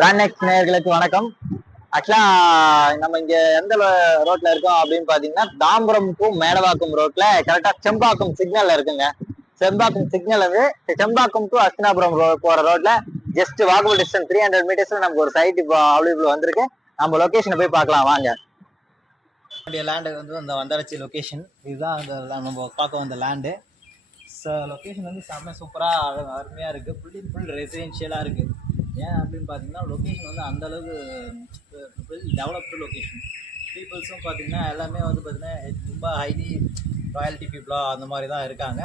பிரான்எக்ஸ் நேயர்களுக்கு வணக்கம். ஆக்சுவலா நம்ம இங்க எந்த ரோட்ல இருக்கோம் அப்படின்னு பாத்தீங்கன்னா, தாம்பரம் டு மேடவாக்கம் ரோட்ல கரெக்டா செம்பாக்கம் சிக்னல்ல இருக்குங்க. செம்பாக்கம் சிக்னல் வந்து செம்பாக்கம் டு அஸ்தினாபுரம் போற ரோட்ல ஜஸ்ட் வாக்கபிள் டிஸ்டன்ஸ் 300 மீட்டர்ஸ்ல நமக்கு ஒரு சைட் இப்போ அவைலபிள் வந்திருக்கு. நம்ம லொகேஷனை போய் பார்க்கலாம் வாங்க. லேண்டு வந்து அந்த வந்தாரச்சி லொக்கேஷன். இதுதான் அந்த நம்ம பார்க்க வந்த லேண்டு. லொக்கேஷன் வந்து செம்ம சூப்பராக அருமையாக இருக்குது. ஃபுல் ரெசிடென்ஷியலாக இருக்குது. ஏன் அப்படின்னு பார்த்தீங்கன்னா, லொக்கேஷன் வந்து அந்தளவுக்கு டெவலப்டு லொக்கேஷன். பீப்புள்ஸும் பார்த்தீங்கன்னா எல்லாமே வந்து பார்த்திங்கன்னா ரொம்ப ஹைலி ராயல்ட்டி பீப்புளாக அந்த மாதிரி தான் இருக்காங்க.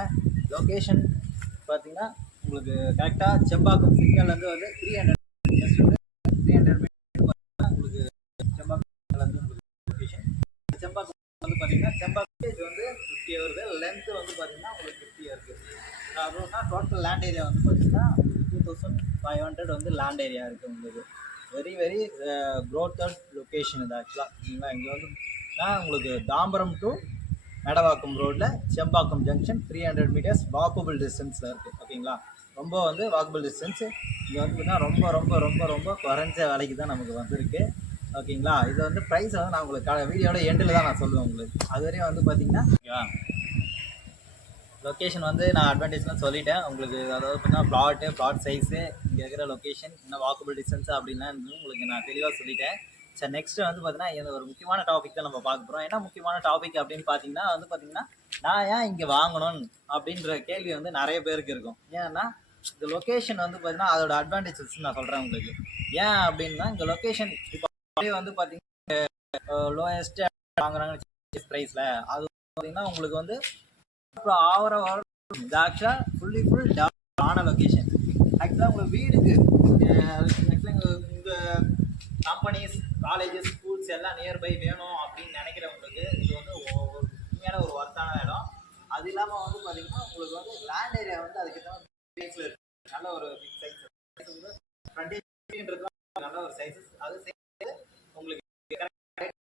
லொக்கேஷன் பார்த்திங்கன்னா உங்களுக்கு கரெக்டாக செம்பாக்கம் சிக்னல்லேருந்து வந்து 300 மீட்டர் உங்களுக்கு செம்பாக்கம்லேருந்து உங்களுக்கு லொக்கேஷன். செம்பாக்கம் வந்து பார்த்தீங்கன்னா செம்பாக்கம் வந்து 50 வருது. லென்த்து வந்து பார்த்தீங்கன்னா உங்களுக்கு 50 இருக்குது. அப்புறம்னா டோட்டல் லேண்ட் ஏரியா வந்து பார்த்தீங்கன்னா 2500 வந்து லேண்ட் ஏரியா இருக்குது உங்களுக்கு. வெரி க்ரோத்தட் லொக்கேஷன் இது ஆக்சுவலாக. சரிங்களா, இங்கே வந்து உங்களுக்கு தாம்பரம் டு மேடவாக்கம் ரோட்டில் செம்பாக்கம் ஜங்ஷன் 300 மீட்டர்ஸ் வாக்கபிள் டிஸ்டன்ஸில் இருக்குது. ஓகேங்களா, ரொம்ப வந்து வாக்கபிள் டிஸ்டன்ஸு. இங்கே வந்து பார்த்தீங்கன்னா ரொம்ப ரொம்ப ரொம்ப ரொம்ப குறைஞ்ச விலைக்கு தான் நமக்கு வந்திருக்கு. ஓகேங்களா, இது வந்து ப்ரைஸ் வந்து நான் உங்களுக்கு வீடியோட எண்டில் தான் நான் சொல்லுவேன் உங்களுக்கு. அதுவரையும் வந்து பார்த்தீங்கன்னா லொக்கேஷன் வந்து நான் அட்வான்டேஜ்லாம் சொல்லிட்டேன் உங்களுக்கு. அதாவது பார்த்தீங்கன்னா பிளாட் சைஸு, இங்கே இருக்கிற லொக்கேஷன், இன்னும் வாக்கபிள் டிஸ்டன்ஸு அப்படின்னா உங்களுக்கு நான் தெளிவாக சொல்லிட்டேன். சரி, நெக்ஸ்ட்டு வந்து பார்த்தீங்கன்னா இது ஒரு முக்கியமான டாபிக் தான் நம்ம பார்க்க போகிறோம். என்ன முக்கியமான டாபிக் அப்படின்னு பார்த்தீங்கன்னா நான் ஏன் இங்கே வாங்கணும் அப்படின்ற கேள்வி வந்து நிறைய பேருக்கு இருக்கும். ஏன்னா இந்த லொக்கேஷன் வந்து பார்த்தீங்கன்னா அதோட அட்வான்டேஜஸ் நான் சொல்கிறேன் உங்களுக்கு. ஏன் அப்படின்னா இந்த லொக்கேஷன் இப்போ வந்து பார்த்தீங்கன்னா லோயஸ்ட் வாங்குறாங்க ப்ரைஸில். அது பார்த்தீங்கன்னா உங்களுக்கு வந்து அப்புறம் இது ஆக்சுவலாக ஃபுல் டெவலப் ஆன லொக்கேஷன். ஆக்சுவலாக உங்களுக்கு வீடுக்கு ஆக்சுவலாக உங்கள் கம்பெனிஸ், காலேஜஸ், ஸ்கூல்ஸ் எல்லாம் நியர்பை வேணும் அப்படின்னு நினைக்கிறவங்களுக்கு இது வந்து ஒரு உண்மையான ஒரு ஒர்த்தான இடம். அது இல்லாமல் வந்து பார்த்தீங்கன்னா உங்களுக்கு வந்து லேண்ட் ஏரியா வந்து அதுக்கு சைஸில் இருக்குது. நல்ல ஒரு பிக் சைஸ் வந்து ஃப்ரண்டேஜ்ன்றது நல்ல ஒரு சைஸஸ். அது உங்களுக்கு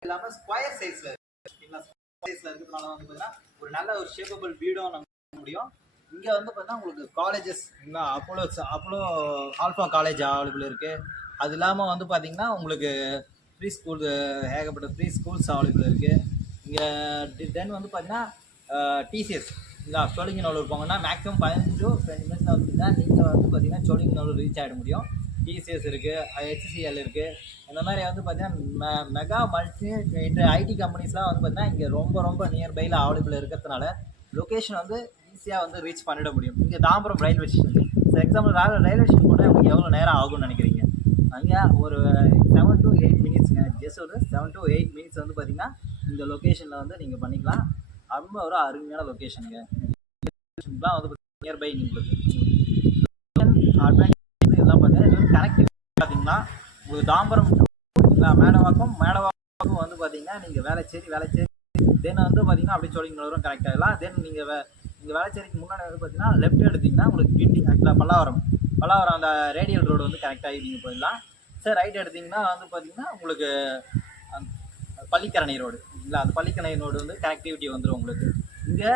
இல்லாமல் ஸ்கொயர் சைஸில் இருக்குங்களா. சைஸில் இருக்கிறதுனால வந்து பார்த்தீங்கன்னா ஒரு நல்ல ஒரு ஷேப்பபிள் வீடும் நம்ம முடியும். இங்கே வந்து பார்த்தீங்கன்னா உங்களுக்கு colleges Apollo alpha college available இருக்குது. அது இல்லாமல் வந்து பார்த்தீங்கன்னா உங்களுக்கு ப்ரீ ஸ்கூல் ஏகப்பட்ட ப்ரீ ஸ்கூல்ஸ் அவைலபிள் இருக்குது. இங்கே தென் வந்து பார்த்தீங்கன்னா டிசிஎஸ் இல்லை சோழிங்கநல்லூர் போங்கன்னா மேக்ஸிமம் 15 to 20 மினிட்ஸில் வந்துன்னா நீங்கள் வந்து பார்த்தீங்கன்னா சோழிங்கநல்லூர் ரீச் ஆகிட முடியும். டிசிஎஸ் இருக்குது, ஹெச்சிஎல் இருக்குது. இந்த மாதிரி வந்து பார்த்தீங்கன்னா மெகா மல்டி ஐடி கம்பெனிஸ்லாம் வந்து பார்த்தீங்கன்னா இங்கே ரொம்ப ரொம்ப நியர்பையில் அவைலபிள் இருக்கிறதுனால லொக்கேஷன் வந்து ஈஸியாக வந்து ரீச் பண்ணிட முடியும். இங்கே Tambaram railway station, for example railway station கூட உங்களுக்கு எவ்வளோ நேரம் ஆகும்னு நினைக்கிறீங்க? அங்கே ஒரு 7 to 8 மினிட்ஸுங்க. ஜஸ்ட் ஒரு 7 to 8 மினிட்ஸ் வந்து பார்த்தீங்கன்னா இந்த லொக்கேஷனில் வந்து நீங்கள் பண்ணிக்கலாம். ரொம்ப ஒரு அருமையான லொக்கேஷனுங்க. வந்து நியர்பை உங்களுக்கு அட்வான்டேஜ் இதெல்லாம் பார்த்தீங்கன்னா கனெக்டிவிட்டி பார்த்தீங்கன்னா உங்களுக்கு தாம்பரம் மேடவாக்கம் வந்து பார்த்தீங்கன்னா நீங்கள் வேளச்சேரி தென் வந்து பார்த்தீங்கன்னா அப்படி சோழிங்கநல்லூரும் கனெக்ட் ஆகலாம். தென் நீங்கள் வேளச்சேரிக்கு முன்னாடி வந்து பார்த்தீங்கன்னா லெஃப்ட் எடுத்திங்கன்னா உங்களுக்கு கிண்டி ஆக்சுவலாக பல்லாவரம் அந்த ரேடியல் ரோடு வந்து கனெக்ட் ஆகி நீங்கள் போயிடலாம். சரி, ரைட் எடுத்திங்கன்னா வந்து பார்த்தீங்கன்னா உங்களுக்கு பள்ளிக்கரணை ரோடு இல்லை, அந்த பள்ளிக்கரணை ரோடு வந்து கனெக்டிவிட்டி வந்துடும் உங்களுக்கு. இங்கே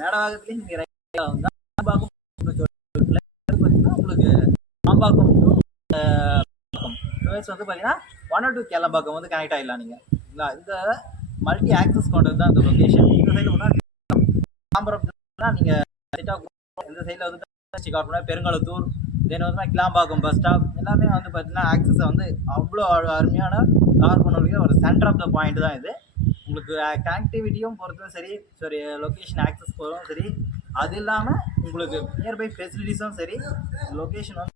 மேடவாக்கத்துலேயும் நீங்கள் ரைட் வந்தால் பார்த்தீங்கன்னா உங்களுக்கு மாம்பாக்கம் வந்து பார்த்தீங்கன்னா 1 or 2 கேளம்பாக்கம் வந்து கனெக்ட் ஆகிடலாம் நீங்கள். இல்லை, இந்த மல்டி ஆக்சஸ் கொண்டது தான் இந்த லொக்கேஷன். இந்த சைடில் போனால் தாம்பரம் நீங்கள் இந்த சைடில் வந்து பெருங்கலத்தூர், தென் வந்து கிளாம்பாக்கம் பஸ் ஸ்டாப் எல்லாமே வந்து பார்த்தீங்கன்னா ஆக்சஸை வந்து அவ்வளோ அருமையான கவர் பண்ணக்கூடிய ஒரு சென்டர் ஆஃப் த பாயிண்ட் தான் இது. உங்களுக்கு கனெக்டிவிட்டியும் பொறுத்தும் சரி லொக்கேஷன் ஆக்சஸ் போகிறதும் சரி, அது இல்லாமல் உங்களுக்கு நியர்பை ஃபெசிலிட்டிஸும் சரி, லொக்கேஷன் வந்து